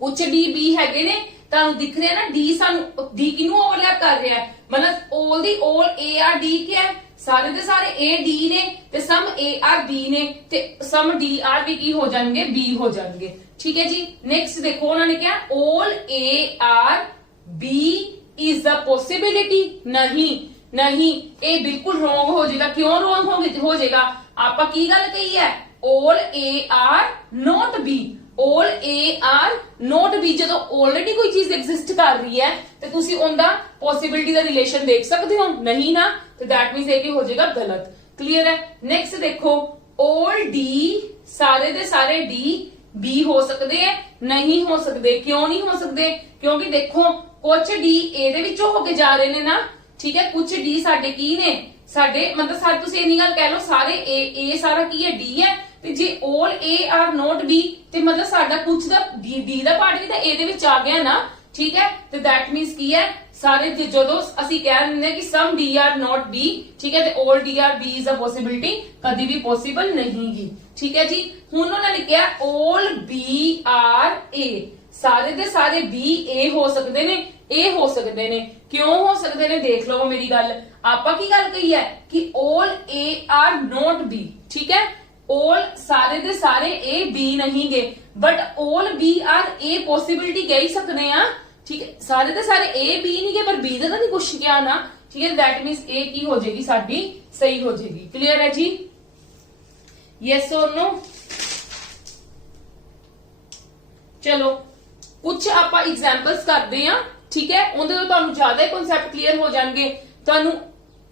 ਕੁਝ ਡੀ ਬੀ ਹੈਗੇ ਨੇ, ਤੁਹਾਨੂੰ ਦਿਖ ਰਿਹਾ ਨਾ ਡੀ, ਸਾਨੂੰ ਡੀ ਕਿਨੂੰ ਓਵਰਲੈਪ ਕਰ ਰਿਹਾ ਹੈ, ਮਤਲਬ 올 ਦੀ 올 ਏ ਆਰ ਡੀ ਕੀ ਹੈ, ਸਾਰੇ ਦੇ ਸਾਰੇ ਏ ਡੀ ਨੇ ਤੇ ਸਮ ਏ ਆਰ ਬੀ ਨੇ ਤੇ ਸਮ ਡੀ ਆਰ ਵੀ ਕੀ ਹੋ ਜਾਣਗੇ, ਬੀ ਹੋ ਜਾਣਗੇ। ਠੀਕ ਹੈ ਜੀ। ਨੈਕਸਟ ਦੇਖੋ ਉਹਨਾਂ ਨੇ ਕਿਹਾ 올 A are B is the possibility. ਨਹੀਂ, ਇਹ ਬਿਲਕੁਲ ਰੋਂਗ ਹੋ ਜਾਏਗਾ। ਕਿਉਂ ਰੋਂਗ ਹੋ ਜਾਏਗਾ, ਆਪਾਂ ਕੀ ਗੱਲ ਕਹੀ ਹੈ, 올 A are not B. 올 A are not B, ਜਦੋਂ ਆਲਰੇਡੀ ਕੋਈ ਚੀਜ਼ ਐਗਜ਼ਿਸਟ ਕਰ ਰਹੀ ਹੈ ਤੇ ਤੁਸੀਂ ਉਹਦਾ ਪੋਸਿबिलिटी ਦਾ ਰਿਲੇਸ਼ਨ ਦੇਖ ਸਕਦੇ ਹੋ, ਨਹੀਂ ਨਾ, ਤੇ ਦੈਟ ਮੀਨਸ ਇਹ ਕੀ ਹੋ ਜਾਏਗਾ, ਗਲਤ। ਕਲੀਅਰ ਹੈ। ਨੈਕਸਟ ਦੇਖੋ 올 ਡੀ, ਸਾਰੇ ਦੇ ਸਾਰੇ ਡੀ ਬੀ ਹੋ ਸਕਦੇ ਹੈ, ਨਹੀਂ ਹੋ ਸਕਦੇ। ਕਿਉਂ ਨਹੀਂ ਹੋ ਸਕਦੇ, ਕਿਉਂਕਿ ਦੇਖੋ ਕੁਝ ਡੀ ਇਹਦੇ ਵਿੱਚੋਂ ਹੋ ਕੇ ਜਾ ਰਹੇ ਨੇ ਨਾ, ਠੀਕ ਹੈ, ਕੁਝ ਡੀ ਸਾਡੇ ਕੀ ਨੇ, ਸਾਡੇ ਮਤਲਬ ਸਾਰੇ ਤੁਸੀਂ ਇੰਨੀ ਗੱਲ ਕਹਿ ਲਓ ਸਾਰੇ ਏ ਸਾਰਾ ਕੀ ਹੈ, ਡੀ ਹੈ, ਤੇ ਜੇ 올 ਏ ਆਰ ਨੋਟ ਬੀ ਤੇ ਮਤਲਬ ਸਾਡਾ ਕੁਝ ਦਾ ਡੀ ਦਾ ਪਾਰਟ ਵੀ ਤਾਂ ਇਹਦੇ ਵਿੱਚ ਆ ਗਿਆ ਨਾ, ਠੀਕ ਹੈ, ਤੇ ਦੈਟ ਮੀਨਸ ਕੀ ਹੈ, ਸਾਰੇ ਜਦੋਂ ਅਸੀਂ ਕਹਿ ਦਿੰਦੇ ਕਿ some D are not B, ਠੀਕ ਹੈ, ਤੇ 올 D are B is a possibility, ਕਦੀ ਵੀ ਪੋਸੀਬਲ ਨਹੀਂਗੀ। ਠੀਕ ਹੈ ਜੀ। ਹੁਣ ਉਹਨਾਂ ਨੇ ਕਿਹਾ 올 ਬੀ ਆਰ ਏ, ਸਾਰੇ ਦੇ ਸਾਰੇ ਬੀ ਏ ਹੋ ਸਕਦੇ ਨੇ, ਇਹ ਹੋ ਸਕਦੇ ਨੇ। ਕਿਉਂ ਹੋ ਸਕਦੇ ਨੇ, ਦੇਖ ਲਓ ਮੇਰੀ ਗੱਲ। ਆਪਾਂ ਕੀ ਗੱਲ ਕਹੀ ਹੈ ਕਿ 올 ਏ ਆਰ ਨੋਟ ਬੀ, ਠੀਕ ਹੈ, 올 ਸਾਰੇ ਦੇ ਸਾਰੇ ਏ ਬੀ ਨਹੀਂਗੇ but 올 B are A possibility ਕਹਿ ਹੀ ਸਕਦੇ ਆ। ਠੀਕ ਹੈ, ਸਾਰੇ ਦੇ ਸਾਰੇ ਏ ਬੀ ਨਹੀਂਗੇ ਪਰ ਬੀ ਦਾ ਤਾਂ ਨਹੀਂ ਕੁਛ ਕਿਹਾ ਨਾ, ਠੀਕ ਹੈ, ਦੈਟ ਮੀਨਸ ਇਹ ਕੀ ਹੋ ਜਾਏਗੀ, ਸਾਡੀ ਸਹੀ ਹੋ ਜਾਏਗੀ। ਕਲੀਅਰ ਹੈ ਜੀ। ਯੈਸ ਔਰ नो। ਚਲੋ ਕੁਝ ਆਪਾਂ ਐਗਜ਼ਾਮਪਲਸ ਕਰਦੇ ਆ, ਠੀਕ ਹੈ, ਉਹਦੇ ਤੋਂ ਤੁਹਾਨੂੰ ਜ਼ਿਆਦਾ ਕਨਸੈਪਟ ਕਲੀਅਰ ਹੋ ਜਾਣਗੇ। ਤੁਹਾਨੂੰ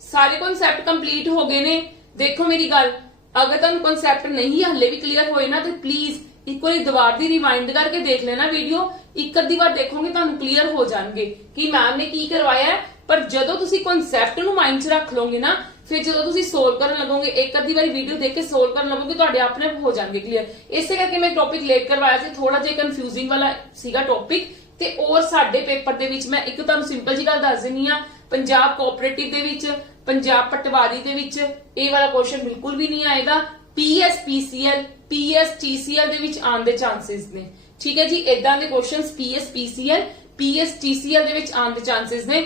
ਸਾਰੇ ਕਨਸੈਪਟ ਕੰਪਲੀਟ ਹੋ ਗਏ ਨੇ। ਦੇਖੋ ਮੇਰੀ ਗੱਲ, ਅਗਰ ਤੁਹਾਨੂੰ ਕਨਸੈਪਟ ਨਹੀਂ ਹਲੇ ਵੀ ਕਲੀਅਰ ਹੋਏ ਨਾ ਤੇ ਪਲੀਜ਼ ਇੱਕ ਵਾਰੀ ਦੁਬਾਰਾ ਦੀ ਰਿਵਾਈਂਡ ਕਰਕੇ ਦੇਖ ਲੈਣਾ ਵੀਡੀਓ। ਇੱਕ ਅੱਧੀ ਵਾਰ ਦੇਖੋਗੇ ਤੁਹਾਨੂੰ ਕਲੀਅਰ ਹੋ ਜਾਣਗੇ ਕਿ ਮੈਮ ਨੇ ਕੀ ਕਰਵਾਇਆ ਹੈ। ਪਰ ਜਦੋਂ ਤੁਸੀਂ ਕਨਸੈਪਟ ਨੂੰ ਮਾਈਂਡ 'ਚ ਰੱਖ ਲਓਗੇ ਨਾ, ਫਿਰ ਜਦੋਂ ਤੁਸੀਂ ਸੋਲਵ ਕਰਨ ਲੱਗੋਗੇ, ਇੱਕ ਅੱਧੀ ਵਾਰੀ ਵੀਡੀਓ ਦੇਖ ਕੇ ਸੋਲਵ ਕਰਨ ਲੱਗੋਗੇ, ਤੁਹਾਡੇ ਆਪਣੇ ਆਪ ਹੋ ਜਾਣਗੇ ਕਲੀਅਰ। ਇਸੇ ਕਰਕੇ ਮੈਂ ਟੌਪਿਕ ਲੇਟ ਕਰਵਾਇਆ ਸੀ, ਥੋੜਾ ਜਿਹਾ ਕਨਫਿਊਜ਼ਿੰਗ ਵਾਲਾ ਸੀਗਾ ਟੌਪਿਕ। ਤੇ ਔਰ ਸਾਡੇ ਪੇਪਰ ਦੇ ਵਿੱਚ ਮੈਂ ਇੱਕ ਤੁਹਾਨੂੰ ਸਿੰਪਲ ਜੀ ਗੱਲ ਦੱਸ ਦਿੰਨੀ ਆ, ਪੰਜਾਬ ਕੋਆਪਰੇਟਿਵ ਦੇ ਵਿੱਚ, ਪੰਜਾਬ ਪਟਵਾਰੀ ਦੇ ਵਿੱਚ ਇਹ ਵਾਲਾ ਕੁਐਸਚਨ ਬਿਲਕੁਲ ਵੀ ਨਹੀਂ ਆਏਗਾ। ਪੀਐਸਪੀਸੀਐਲ, ਪੀਐਸਟੀਸੀਐਲ ਦੇ ਵਿੱਚ ਆਉਣ ਦੇ ਚਾਂਸਸ ਨੇ। ਠੀਕ ਹੈ ਜੀ, ਇਦਾਂ ਦੇ ਕੁਐਸਚਨਸ ਪੀਐਸਪੀਸੀਐਲ, ਪੀਐਸਟੀਸੀਐਲ ਦੇ ਵਿੱਚ ਆਉਣ ਦੇ ਚਾਂਸਸ ਨੇ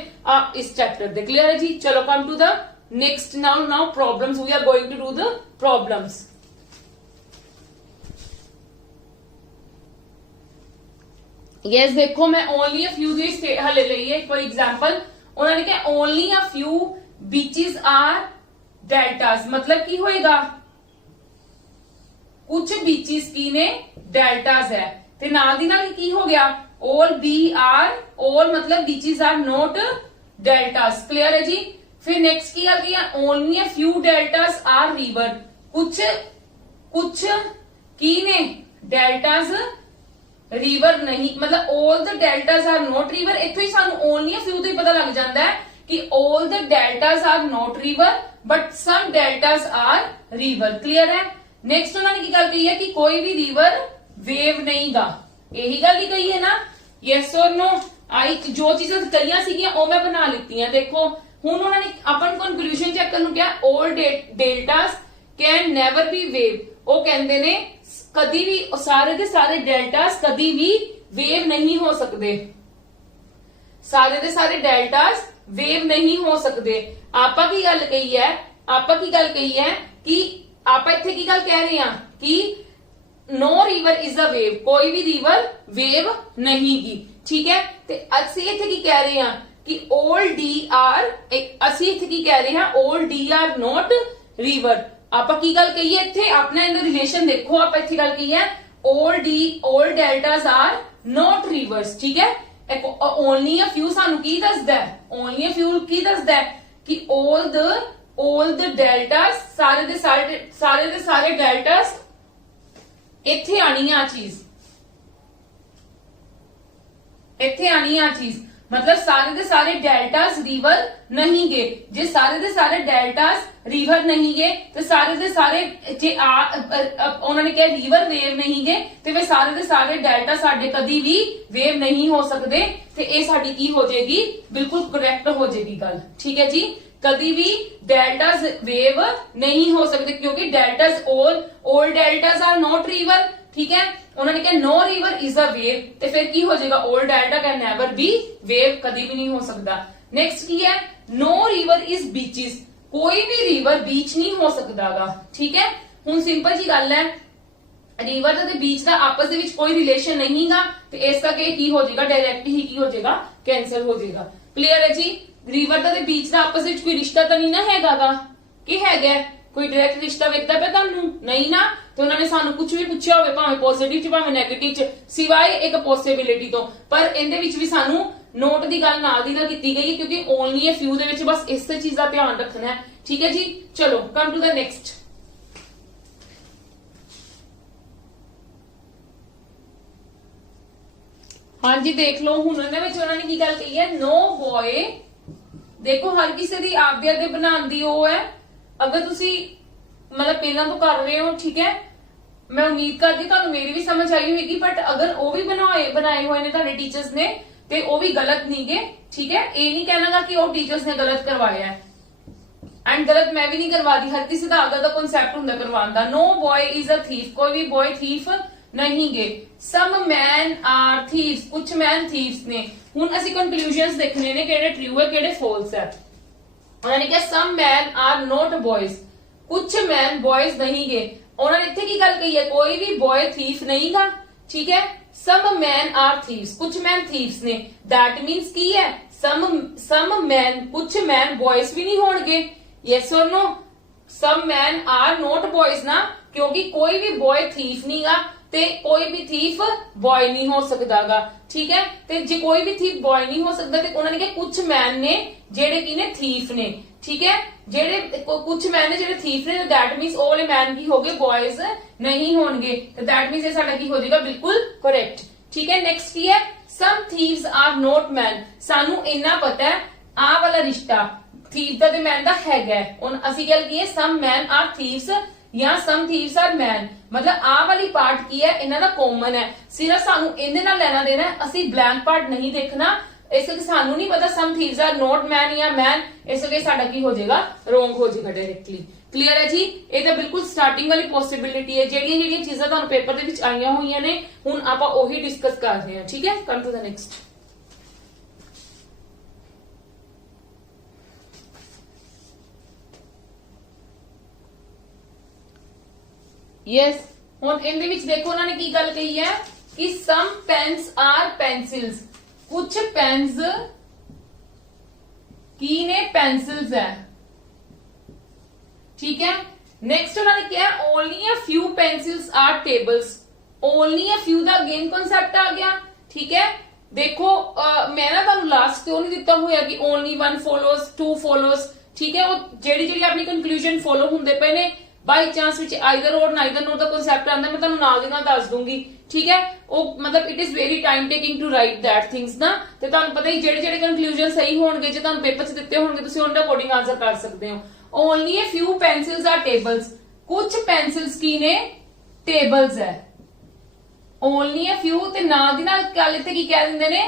ਇਸ ਚੈਪਟਰ ਦੇ। ਕਲੀਅਰ ਹੈ ਜੀ। ਚਲੋ come to the next now problems. We are going to do the problems. Yes, देखो मैं only a few days हले ਲਈ है। For example, उन्होंने कहा only a few beaches are deltas, मतलब की होएगा, कुछ beaches की ने deltas है, ते नाल दी नाल की हो गया all B are, all मतलब beaches are not deltas। Clear है जी। फिर नेक्स्ट की गल किया only a few deltas are river, कुछ की ने डेल्टास रिवर नहीं, मतलब all the deltas are not river. इत्थों ही सानू ओनली अ फ्यू तो ही पता लग जाता है कि all the deltas are not river but some deltas are river. Clear है। नेक्स्ट उन्होंने की गल कही है कि कोई भी रिवर वेव नहीं गा, यही गल ही कही है ना। यस और नो। आई जो चीजें करियां सीगियां ओ मैं बना लीती हैं। देखो ਹੁਣ ਉਹਨਾਂ ਨੇ अपन कंक्लूजन चेक करने क्या, all deltas can never be wave. ਉਹ ਕਹਿੰਦੇ ਨੇ ਕਦੀ ਵੀ ਸਾਰੇ ਦੇ ਸਾਰੇ ਡੈਲਟਾਸ ਕਦੀ ਵੀ ਵੇਵ ਨਹੀਂ ਹੋ ਸਕਦੇ, ਸਾਰੇ ਦੇ ਸਾਰੇ ਡੈਲਟਾਸ ਵੇਵ ਨਹੀਂ ਹੋ ਸਕਦੇ। ਆਪਾਂ ਕੀ ਗੱਲ ਕਹੀ ਹੈ, ਆਪਾਂ ਕੀ ਗੱਲ ਕਹੀ ਹੈ ਕਿ ਆਪਾਂ ਇੱਥੇ ਕੀ ਗੱਲ ਕਹਿ ਰਹੇ ਹਾਂ ਕਿ no river is a wave, कोई भी रिवर वेव नहीं गी। ठीक है, ਤੇ ਅਸੀਂ ਇੱਥੇ ਕੀ ਕਹਿ ਰਹੇ ਹਾਂ कि all D are, ਅਸੀਂ ਇੱਥੇ ਕੀ ਕਹਿ ਰਹੇ ਹਾਂ all D are not river। ਆਪਾਂ ਕੀ ਗੱਲ ਕਹੀ ਹੈ ਇੱਥੇ, ਆਪਣਾ ਇਹਦਾ ਰਿਲੇਸ਼ਨ ਦੇਖੋ। ਆਪਾਂ ਇੱਥੇ ਗੱਲ ਕੀ ਹੈ all D, all deltas are not rivers। ਠੀਕ ਹੈ, only a few ਸਾਨੂੰ ਕੀ ਦੱਸਦਾ ਹੈ, only a few ਕੀ ਦੱਸਦਾ ਹੈ ਕਿ all the deltas ਸਾਰੇ ਦੇ ਸਾਰੇ ਡੈਲਟਾਸ ਇੱਥੇ ਆਣੀ ਆ ਚੀਜ਼, ਇੱਥੇ ਆਣੀ ਆ ਚੀਜ਼, मतलब सारे दे सारे डेल्टास रिवर नहीं गे। जे सारे दे सारे डेल्टास रिवर नहीं गे ते सारे दे सारे जे उन्होंने कहा रिवर वेव नहीं गे ते वे सारे दे सारे डेल्टा साडे कदी भी वेव नहीं हो सकते ते ये साडी की हो जाएगी, बिल्कुल करेक्ट हो जाएगी गल। ठीक है जी, कदी भी डेल्टास वेव नहीं हो सकते क्योंकि deltas all deltas are not river. ठीक है, उन्होंने कहा no river is a wave, तो फिर की हो जाएगा all delta can never be wave, कभी भी नहीं हो सकता। नेक्स्ट की है नो रिवर इज बीचेस, कोई भी रिवर बीच नहीं हो सकता। ठीक है, हुन सिंपल जी गल है, रिवर ते बीच का आपस दे विच कोई रिलेशन नहीं गा, तो इस करके की हो जाएगा डायरेक्ट ही की हो जाएगा कैंसल हो जाएगा। क्लियर है जी, रिवर ते बीच का आपस विच कोई रिश्ता तो नहीं ना हैगा कि हैगा कोई डायरेक्ट रिश्ता वेखदा पे तुहानू नहीं ना, तो उन्होंने सानू कुछ भी पूछा होवे भावें पॉजिटिव च भावें नेगेटिव च, सिवाय एक पॉसिबिलिटी तो, पर इहदे विच भी सानू नोट दी गल नाल दी नाल कीती गई है क्योंकि ओनली ए फ्यू दे विच बस इस चीज का ध्यान रखना है। ठीक है जी, चलो कम टू द नेक्स्ट। हाँ जी देख लो हुण इहदे विच उन्होंने की गल कही है, नो बॉय, देखो हर किसी दी आपदे अगे बनाउण दी ओह है, अगर तुसी मतलब पहला तो कर रहे हो, ठीक है, मैं उम्मीद करती तुहानू मेरी भी समझ आई होगी, बट अगर वो भी बनाए हुए ने तुहाडे टीचर्स ने ते वो भी गलत नहीं गे। ठीक है, ये नहीं कहना कि वो टीचर्स ने गलत करवाया है, एंड गलत मैं भी नहीं करवाती, हर किसी का आगे का कॉन्सेप्ट हुंदा करवाउण दा। No boy is a thief, कोई भी बॉय थीफ नहीं गे। सम मैन आर थीव्स, कुछ मैन थीव्स ने। हुण असीं कंक्लूजन्स देखने ने किहड़े ट्रू है किहड़े फॉल्स है। उन्होंने कहा सम मैन आर नॉट बॉयज, कुछ मैन बॉयज नहीं गे। उन्होंने इत्थे की गल कही है, कोई भी बॉय थीफ नहीं गा। ठीक है, सम मैन आर थीव्स, कुछ मैन थीव्स ने, दैट मीन्स की है सम मैन, कुछ मैन बॉयज भी नहीं होंगे। यस और no, some man are not boys ना, क्योंकि कोई भी बॉय थीफ नहीं गा ते कोई भी थीफ बॉय नहीं हो सकता गा। ठीक है, ते जे कोई भी थीफ बॉय नहीं हो सकता ते उन्होंने कहा कुछ मैन ने जेड़े की ने थीफ ने। ठीक है, जेड़े कुछ मैन ने जेड़े थीफ ने, दैट मीन्स ओले मैन की हो गए बॉयज नहीं होंगे, तो दैट मीन्स ये साडा की हो जाएगा बिल्कुल करेक्ट। ठीक है, नेक्स्ट की है सम थीव्स आर नॉट मैन, सानू इन्ना पता है आ वाला रिश्ता थीफ दा ते मैन दा हैगा। हुण असीं गल की है सम मैन आर थीव्स या सम थीव्स आर मैन, मतलब आ वाली पार्ट की है इन्हां दा कॉमन है, सिर्फ सानू इहदे नाल लेना देना है, असीं ब्लैंक पार्ट नहीं देखना। इस करके सानू नहीं पता सम थीव्स आर नॉट मैन या मैन, इस करके साडा की हो जाएगा रोंग हो जाएगा डायरेक्टली। क्लियर है जी, ये तो बिल्कुल स्टार्टिंग वाली पॉसिबिलिटी है, जेड़ियां जेड़ियां चीजां तुहानू पेपर दे विच आईयां होईयां ने, हुण आपां ओही डिस्कस कर रहे हैं। ठीक है, come to the next. Yes, हुण इहदे विच देखो उन्होंने की गल कही है कि सम पेन्स आर पेंसिल्स, कुछ पेन्स की ने पेंसिल्स है। ठीक है, नेक्स्ट उन्होंने क्या only a few pencils are tables, only a few दा अगेन कॉन्सेप्ट आ गया। ठीक है, देखो मैं ना तुहानू लास्ट क्यों नहीं दिता होया कि only one follows to follows. ठीक है, वो जेड़ी जेड़ी अपनी कंक्लूजन फॉलो हुंदे पे ने, बाई चांस विच आइदर और नाइदर नो दा कॉन्सेप्ट आंदा, मैं तुहानू नाल दी नाल दस दूंगी। ठीक है, वो मतलब it is very time taking to write that things ना, ते तुहानू पता ही जेड़े जेड़े कंक्लूजन सही होणगे, जे तुहानू पेपर च दित्ते होणगे तुसीं उनदे अकॉर्डिंग आंसर कर सकदे हो। Only a few pencils are tables, कुछ पेंसिल्स की ने टेबल्स है। ओनली ए फ्यू ते नाल दी नाल गल इत्थे की कह दिंदे ने,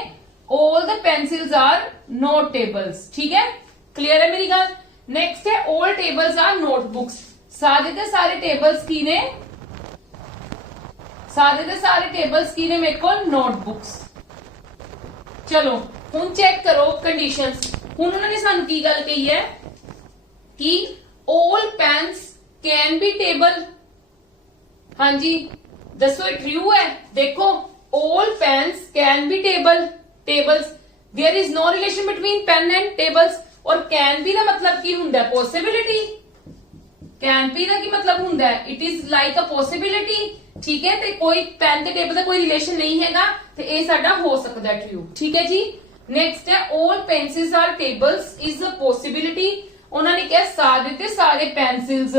all the pencils are not tables. ठीक है, क्लियर है मेरी गल। नेक्स्ट है ऑल टेबल्स आर नोटबुक्स, सारे के सारे टेबल्स की ने, सारे के सारे टेबल्स की ने मेरे को नोटबुक्स। चलो हुन चेक करो कंडीशंस। हुन उन्होंने सानू की गल कही है कि all pens can be table. हाँ जी दसो ये ट्रू है। देखो all pens can be table, tables, there is no relation between pen and tables. और कैन बी का मतलब की हुंदा है पॉसिबिलिटी, कैन बी का की मतलब हुंदा है it is like a possibility. ठीक है, ते कोई पेन ते टेबल का कोई रिलेशन नहीं हैगा, ते ये साडा हो सकता है ट्रू। ठीक है जी, नेक्स्ट है all pencils are tables is a possibility. ਉਹਨਾਂ ਨੇ ਕਿਹਾ ਸਾਰੇ ਤੇ ਸਾਰੇ ਪੈਨਸਿਲਸ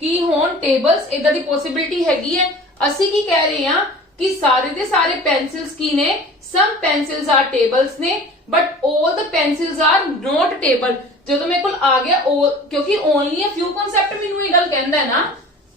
ਕੀ ਹੋਣ ਟੇਬਲਸ, ਇਦਾਂ ਦੀ ਪੋਸਿਬਿਲਿਟੀ ਹੈਗੀ ਹੈ। ਅਸੀਂ ਕੀ ਕਹਿ ਰਹੇ ਹਾਂ ਕਿ ਸਾਰੇ ਦੇ ਸਾਰੇ ਪੈਨਸਿਲਸ ਕੀ ਨੇ, ਸਮ ਪੈਨਸਿਲਸ ਆਰ ਟੇਬਲਸ ਨੇ but all the pencils are not table। ਜਦੋਂ ਮੇਰੇ ਕੋਲ ਆ ਗਿਆ ਕਿਉਂਕਿ only a few concept ਮੈਨੂੰ ਇਹ ਗੱਲ ਕਹਿੰਦਾ ਹੈ ਨਾ,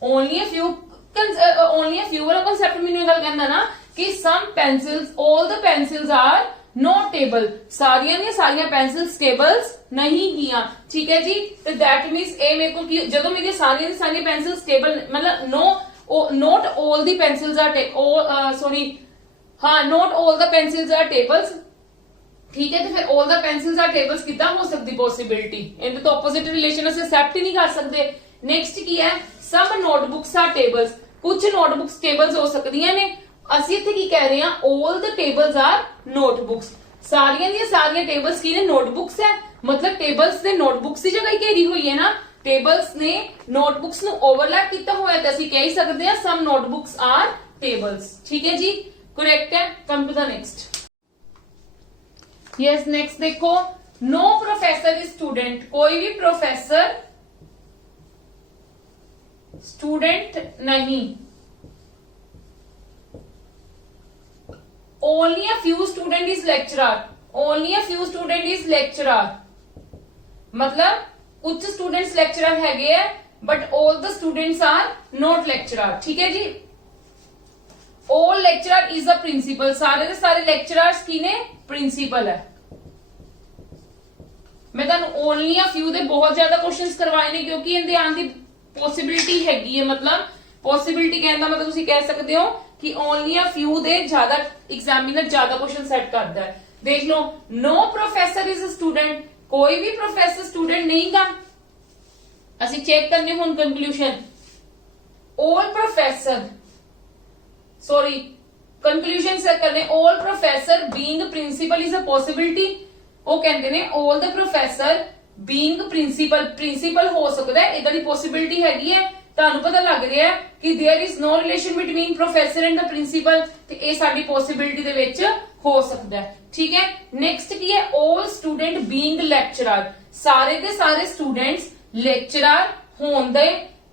only a few ਵਾਲਾ concept ਮੈਨੂੰ ਇਹ ਗੱਲ ਕਹਿੰਦਾ ਨਾ ਕਿ some pencils, all the pencils are not table, ਸਾਰੀਆਂ ਦੀਆਂ ਸਾਰੀਆਂ ਪੈਨਸਿਲਸ ਟੇਬਲਸ ਨਹੀਂ ਗੀਆਂ, ਠੀਕ ਹੈ ਜੀ। ਤੇ that means ਇਹ ਮੇਰੇ ਕੋਲ ਜਦੋਂ ਮੇਰੀਆਂ ਸਾਰੀਆਂ ਦੀਆਂ ਸਾਰੀਆਂ ਪੈਨਸਿਲਸ ਟੇਬਲ ਮਤਲਬ not all the pencils are not all the pencils are tables, ठीक है। तो फिर all the pencils are tables कितना हो सकती पॉसिबिलिटी, इनके तो ऑपोजिट रिलेशन ਅਸੀਂ एक्सेप्ट ही नहीं कर सकते। नेक्स्ट की है some notebooks are tables, कुछ notebooks tables हो ਸਕਦੀਆਂ ਨੇ। ਅਸੀਂ ਇੱਥੇ ਕੀ ਕਹਿ ਰਹੇ ਹਾਂ, all the tables are notebooks, ਸਾਰੀਆਂ ਦੀਆਂ ਸਾਰੀਆਂ tables ਕੀ ਨੇ, notebooks ਹੈ। मतलब tables ਨੇ notebooks ਦੀ ਜਗ੍ਹਾ ਘੇਰੀ ਹੋਈ ਹੈ ਨਾ, tables ਨੇ notebooks ਨੂੰ overlap ਕੀਤਾ ਹੋਇਆ ਤੇ ਅਸੀਂ ਕਹਿ ਸਕਦੇ ਹਾਂ some notebooks are tables, ठीक है जी, करेक्ट है। come to the next। Yes next देखो, नो प्रोफेसर इज स्टूडेंट, कोई भी प्रोफेसर स्टूडेंट नहीं। Only a few student is lecturer, only a few student is lecturer, मतलब कुछ स्टूडेंट्स लेक्चरर हैगे है but all the students are not lecturer, ठीक है जी। All lecturer is a principal, सारे दे सारे लेक्चरर्स की ने प्रिंसिपल है। मैं तुहानू ओनली अ फ्यू दे बहुत ज्यादा क्वेश्चंस करवाए ने क्योंकि इनदे आने दी पॉसिबिलिटी हैगी है, मतलब पॉसिबिलिटी कहने का मतलब तुसी कह सकते हो कि ओनली अ फ्यू दे ज्यादा एग्जामिनर ज्यादा क्वेश्चन सेट करता है। देख लो, no professor is a student, कोई भी प्रोफेसर स्टूडेंट नहीं गा। असि चेक करने हुन conclusion, all professor sorry conclusion से करने, all professor being principal is a possibility. वो कहते ने all the professor being principal, principal हो सकता है, इदां दी पॉसिबिलिटी हैगी है। ਤੁਹਾਨੂੰ पता लग रहा है कि there is no relation between professor and the principal, ते ये साडी पॉसिबिलिटी दे विच हो सकता है, ठीक है। नेक्स्ट की है ऑल स्टूडेंट बीइंग लेक्चरर, सारे दे सारे स्टूडेंट्स लेक्चरर होण दे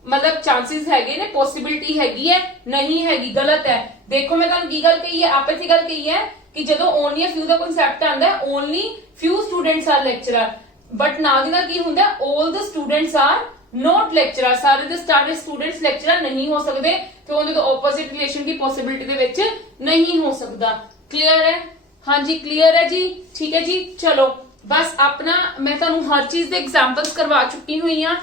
मतलब चांसेस हैगे ने, पॉसिबिलिटी हैगी है, नहीं हैगी, गलत है। देखो मैं तुहानू की गल कही है, आपे सी गल कही है कि जदों ओनली फ्यू दा कांसेप्ट आंदा है only few students are lecturer, but नाल दी नाल की हुंदा है all the students are not lecturer, सारे दे सारे स्टूडेंट्स लेक्चरर नहीं हो सकते तो उनके तो ऑपोजिट रिलेशन की पॉसिबिलिटी दे विच नहीं हो सकता। क्लियर है? हाँ जी क्लियर है जी, ठीक है जी। चलो बस अपना मैं तुहानू हर चीज दे एग्जांपल्स करवा चुकी हुई हां।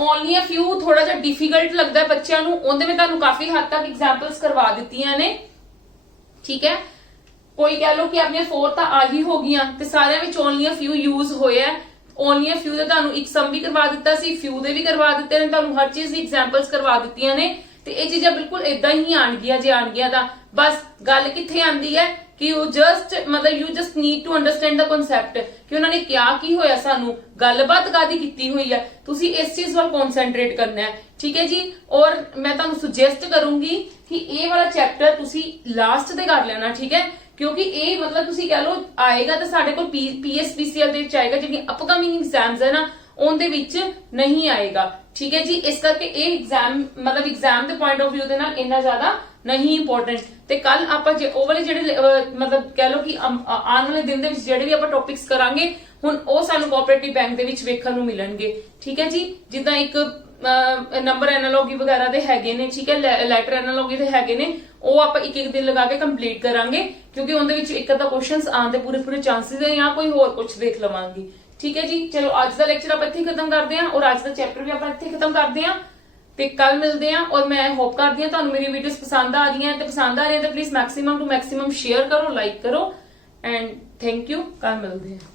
ओनली अ फ्यू थोड़ा जिहा डिफिकल्ट लगता है बच्चों नू, उहदे में तुहानू काफी हद तक एग्जांपल्स करवा दित्तियां ने, ठीक है। कोई कह लो कि अपनी 4 तां आ ही हो गईयां ते सारियां which only a few use होया है। ओनली अ फ्यू दे तुहानू एक सम भी करवा दित्ता सी, फ्यू दे भी करवा दित्ते ने, तुहानू हर चीज दी एग्जांपल्स करवा दित्तियां ने ते ये चीजां बिल्कुल इदां ही आणगियां जे आणगियां तां बस गल कित्थे आंदी है कि यू जस्ट मतलब you just need to understand the concept कि उन्होंने क्या की होया, सानू गलबात कादी कीती हुई है, तुसी इस चीज वाल कॉन्सेंट्रेट करना है, ठीक है जी। और मैं तुहानू सुजेस्ट करूंगी कि ये वाला चैप्टर तुसी लास्ट ते कर लेना, ठीक है, क्योंकि ये मतलब तुसी कह लो आएगा तो साडे कोल PSPCL दे विच आएगा, जिहड़ी अपकमिंग एग्जाम्स है ना उनदे विच नहीं आएगा, ठीक है जी। इस करके ये एग्जाम मतलब एग्जाम के पॉइंट ऑफ व्यू दे नाल इन्ना ज्यादा नहीं इंपॉर्टेंट। ते कल आपां जे ओ वाले जिहड़े मतलब कह लो कि आने वाले दिन दे विच जिहड़े भी आपां टॉपिक्स करांगे हुण ओ सानू कोऑपरेटिव बैंक दे विच वेखण नू मिलणगे, ठीक है जी। जिद्दां एक नंबर एनालॉगी वगैरह दे हैगे ने, ठीक है, लैटर एनालॉगी दे हैगे ने, ਉਹ ਆਪਾਂ ਇੱਕ ਇੱਕ ਦਿਨ ਲਗਾ ਕੇ ਕੰਪਲੀਟ ਕਰਾਂਗੇ ਕਿਉਂਕਿ ਉਹਦੇ ਵਿੱਚ ਇੱਕ ਅੱਧਾ ਕੁਐਸਚਨਸ ਆਉਣ ਦੇ ਪੂਰੇ ਚਾਂਸਸ ਹੈ, ਜਾਂ ਕੋਈ ਹੋਰ ਕੁਝ ਦੇਖ ਲਵਾਂਗੇ, ਠੀਕ ਹੈ ਜੀ। ਚਲੋ ਅੱਜ ਦਾ ਲੈਕਚਰ ਆਪਾਂ ਇੱਥੇ ਖਤਮ ਕਰਦੇ ਹਾਂ ਔਰ ਅੱਜ ਦਾ ਚੈਪਟਰ ਵੀ ਆਪਾਂ ਇੱਥੇ ਖਤਮ ਕਰਦੇ ਹਾਂ ਤੇ ਕੱਲ ਮਿਲਦੇ ਹਾਂ। ਔਰ ਮੈਂ ਹੋਪ ਕਰਦੀ ਹਾਂ ਤੁਹਾਨੂੰ ਮੇਰੀ ਵੀਡੀਓਜ਼ ਪਸੰਦ ਆ ਰਹੀਆਂ, ਤੇ ਪਸੰਦ ਆ ਰਹੀਆਂ ਤਾਂ please maximum to maximum share ਕਰੋ, ਲਾਈਕ ਕਰੋ ਐਂਡ ਥੈਂਕ ਯੂ। ਕੱਲ ਮਿਲਦੇ ਹਾਂ।